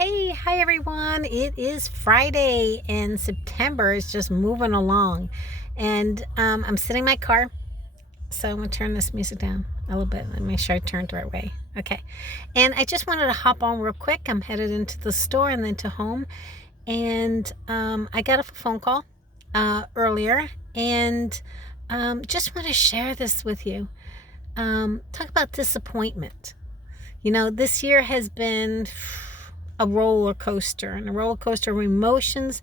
Hi everyone. It is Friday and September is just moving along. And I'm sitting in my car. So I'm going to turn this music down a little bit and make sure I turn it the right way. Okay. And I just wanted to hop on real quick. I'm headed into the store and then to home. And I got a phone call earlier and just want to share this with you. Talk about disappointment. This year has been a roller coaster, and a roller coaster of emotions,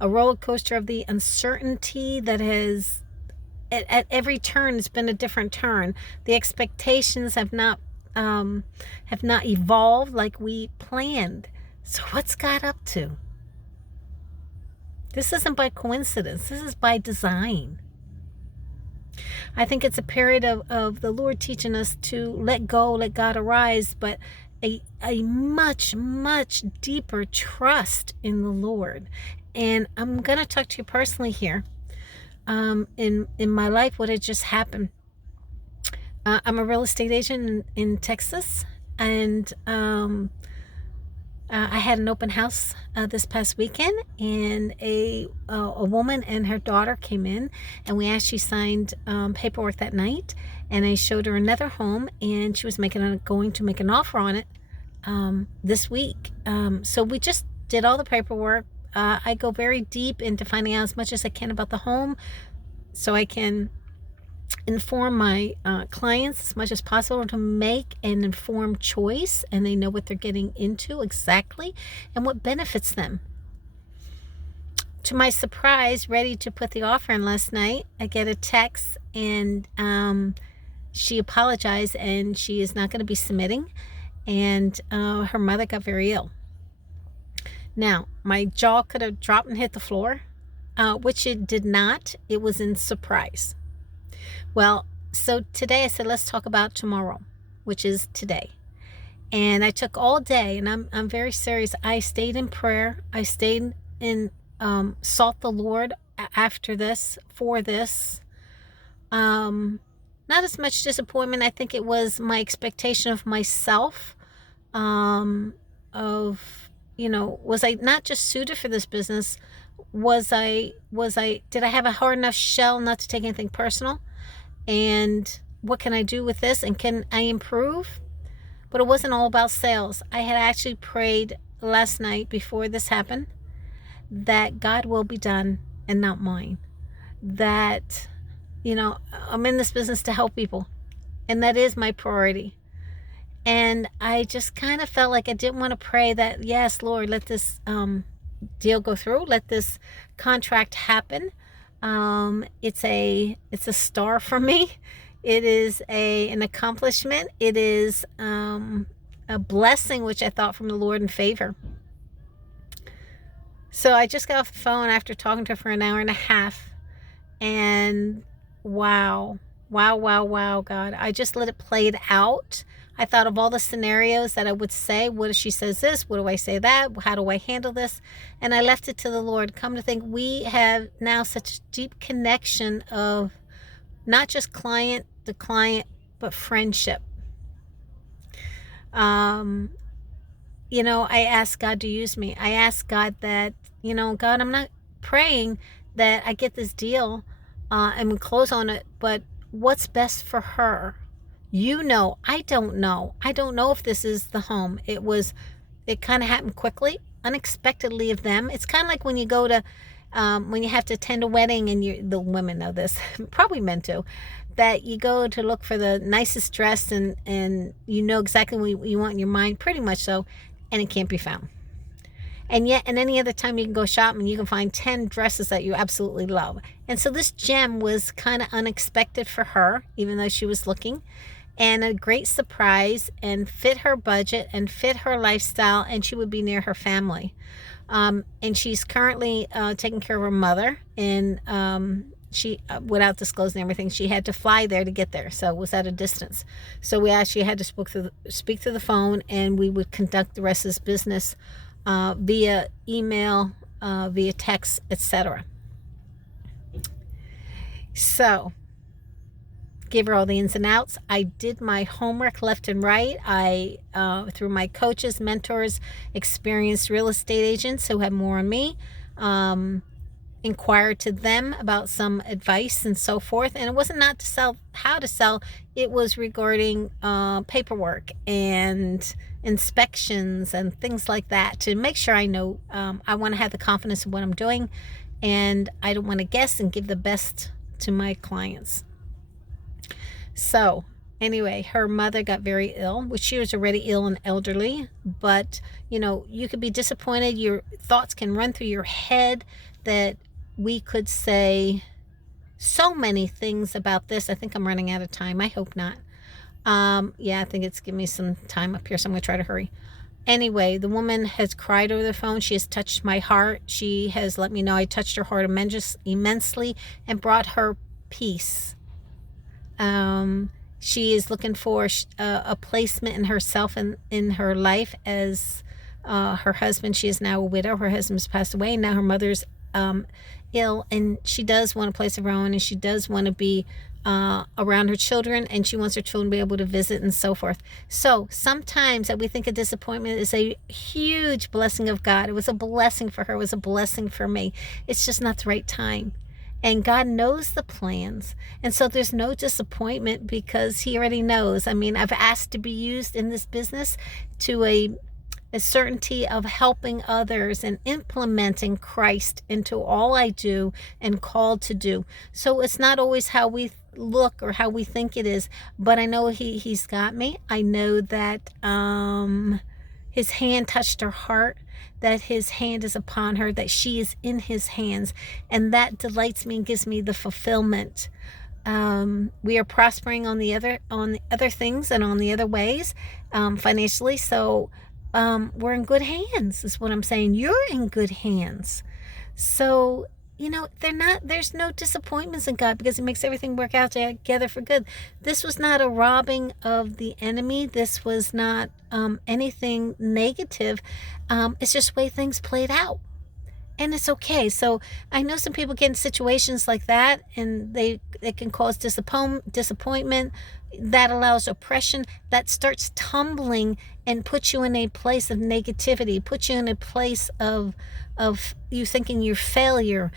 a roller coaster of the uncertainty that has, at every turn, it's been a different turn. The expectations have not evolved like we planned. So what's God up to? This isn't by coincidence. This is by design. I think it's a period of the Lord teaching us to let go, let God arise, but a much, much deeper trust in the Lord. And I'm going to talk to you personally here. In my life, what had just happened. I'm a real estate agent in Texas, and I had an open house this past weekend, and a woman and her daughter came in, and we actually signed paperwork that night. And I showed her another home, and she was going to make an offer on it this week. So we just did all the paperwork. I go very deep into finding out as much as I can about the home, so I can inform my clients as much as possible to make an informed choice, and they know what they're getting into exactly and what benefits them. To my surprise, ready to put the offer in last night, I get a text, and she apologized, and she is not going to be submitting, and her mother got very ill. Now, my jaw could have dropped and hit the floor, which it did not. It was in surprise. Well, so today I said, let's talk about tomorrow, which is today. And I took all day, and I'm very serious. I stayed in prayer. I stayed in sought the Lord after this, for this. Not as much disappointment. I think it was my expectation of myself, was I not just suited for this business? Did I have a hard enough shell not to take anything personal? And what can I do with this? And can I improve? But it wasn't all about sales. I had actually prayed last night before this happened that God will be done and not mine. That, I'm in this business to help people, and that is my priority. And I just kind of felt like I didn't want to pray that, yes, Lord, let this deal go through. Let this contract happen. It's a star for me. It is an accomplishment. It is a blessing, which I thought from the Lord, in favor. So I just got off the phone after talking to her for an hour and a half, and wow, God, I just let it play it out. I thought of all the scenarios that I would say. What if she says this? What do I say that? How do I handle this? And I left it to the Lord. Come to think, we have now such a deep connection of not just client to client, but friendship. I asked God to use me. I asked God that, God, I'm not praying that I get this deal and we close on it, but what's best for her? I don't know. I don't know if this is the home. It kind of happened quickly, unexpectedly of them. It's kind of like when you go to, when you have to attend a wedding, and the women know this, probably men too, that you go to look for the nicest dress, and you know exactly what you want in your mind, pretty much so, and it can't be found. And yet, and any other time you can go shopping, you can find 10 dresses that you absolutely love. And so this gem was kind of unexpected for her, even though she was looking, and a great surprise, and fit her budget and fit her lifestyle, and she would be near her family. And she's currently taking care of her mother, and she, without disclosing everything, she had to fly there to get there, so it was at a distance. So we actually had to speak through the phone, and we would conduct the rest of this business via email, via text, etc. So gave her all the ins and outs. I did my homework left and right. I, through my coaches, mentors, experienced real estate agents who have more on me, inquired to them about some advice and so forth. And it wasn't not to sell, how to sell. It was regarding paperwork and inspections and things like that, to make sure I know. I want to have the confidence in what I'm doing, and I don't want to guess, and give the best to my clients. So anyway, her mother got very ill, which she was already ill and elderly. But you could be disappointed. Your thoughts can run through your head that we could say so many things about this. I think I'm running out of time. I hope not. Yeah, I think it's giving me some time up here, so I'm going to try to hurry. Anyway, the woman has cried over the phone. She has touched my heart. She has let me know I touched her heart immensely and brought her peace. She is looking for a placement in herself and in her life as her husband. She is now a widow. Her husband's passed away. Now her mother's ill, and she does want a place of her own, and she does want to be around her children, and she wants her children to be able to visit and so forth. So sometimes that we think a disappointment is a huge blessing of God. It was a blessing for her. It was a blessing for me. It's just not the right time. And God knows the plans. And so there's no disappointment because he already knows. I mean, I've asked to be used in this business to a certainty of helping others and implementing Christ into all I do and called to do. So it's not always how we look or how we think it is, but I know he's got me. I know that his hand touched her heart, that his hand is upon her, that she is in his hands, and that delights me and gives me the fulfillment. We are prospering on the other things and on the other ways, financially. So we're in good hands, is what I'm saying. You're in good hands. So, there's no disappointments in God, because he makes everything work out together for good. This was not a robbing of the enemy. This was not anything negative. It's just the way things played out. And it's okay. So I know some people get in situations like that, and they can cause disappointment. That allows oppression. That starts tumbling and puts you in a place of negativity, puts you in a place of you thinking you're failure,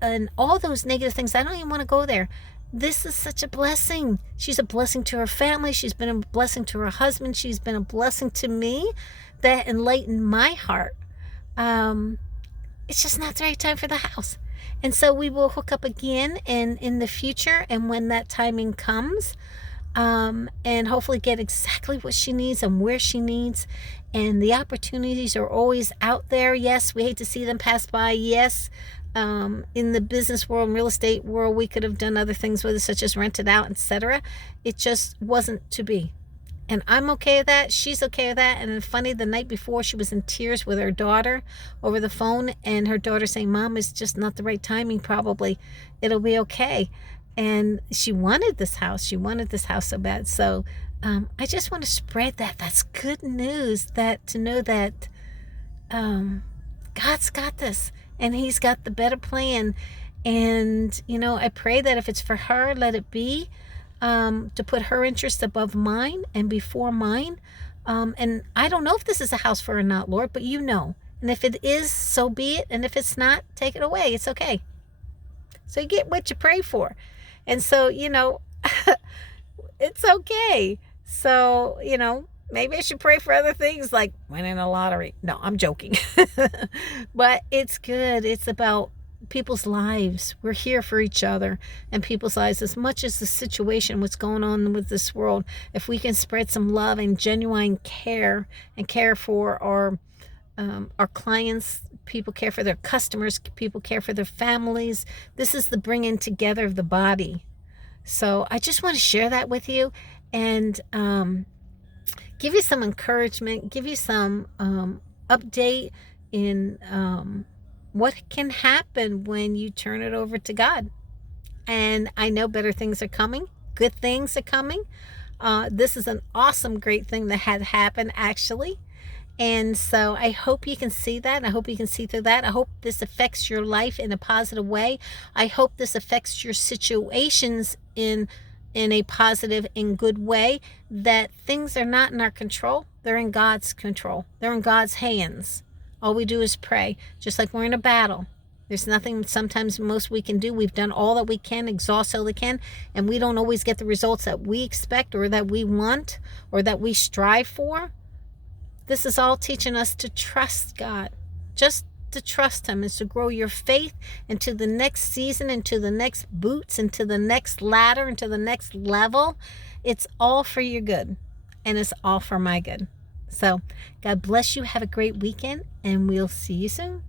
and all those negative things. I don't even want to go there. This is such a blessing. She's a blessing to her family. She's been a blessing to her husband. She's been a blessing to me that enlightened my heart. It's just not the right time for the house. And so we will hook up again in the future, and when that timing comes, and hopefully get exactly what she needs and where she needs. And the opportunities are always out there. Yes, we hate to see them pass by. Yes, in the business world and real estate world, we could have done other things with it, such as rent it out, etc. It just wasn't to be. And I'm okay with that. She's okay with that. And it's funny, the night before, she was in tears with her daughter over the phone, and her daughter saying, "Mom, it's just not the right timing. Probably it'll be okay." And she wanted this house. She wanted this house so bad. So I just want to spread that. That's good news, that to know that God's got this, and he's got the better plan. And, I pray that if it's for her, let it be. To put her interests above mine and before mine. And I don't know if this is a house for her or not, Lord, but you know. And if it is, so be it. And if it's not, take it away. It's okay. So you get what you pray for. And so, it's okay. So, maybe I should pray for other things like winning a lottery. No, I'm joking. But it's good. It's about people's lives. We're here for each other and people's lives as much as the situation, what's going on with this world. If we can spread some love and genuine care and care for our clients, people care for their customers, people care for their families. This is the bringing together of the body. So I just want to share that with you and give you some encouragement, give you some update in what can happen when you turn it over to God. And I know better things are coming. Good things are coming. This is an awesome, great thing that had happened, actually. And so I hope you can see that. I hope you can see through that. I hope this affects your life in a positive way. I hope this affects your situations in in a positive and good way, that things are not in our control. They're in God's control. They're in God's hands. All we do is pray, just like we're in a battle. There's nothing sometimes most we can do. We've done all that we can, exhaust all we can, and we don't always get the results that we expect or that we want or that we strive for. This is all teaching us to trust God. Just to trust Him is to grow your faith into the next season, into the next boots, into the next ladder, into the next level. It's all for your good, and it's all for my good. So God bless you. Have a great weekend, and we'll see you soon.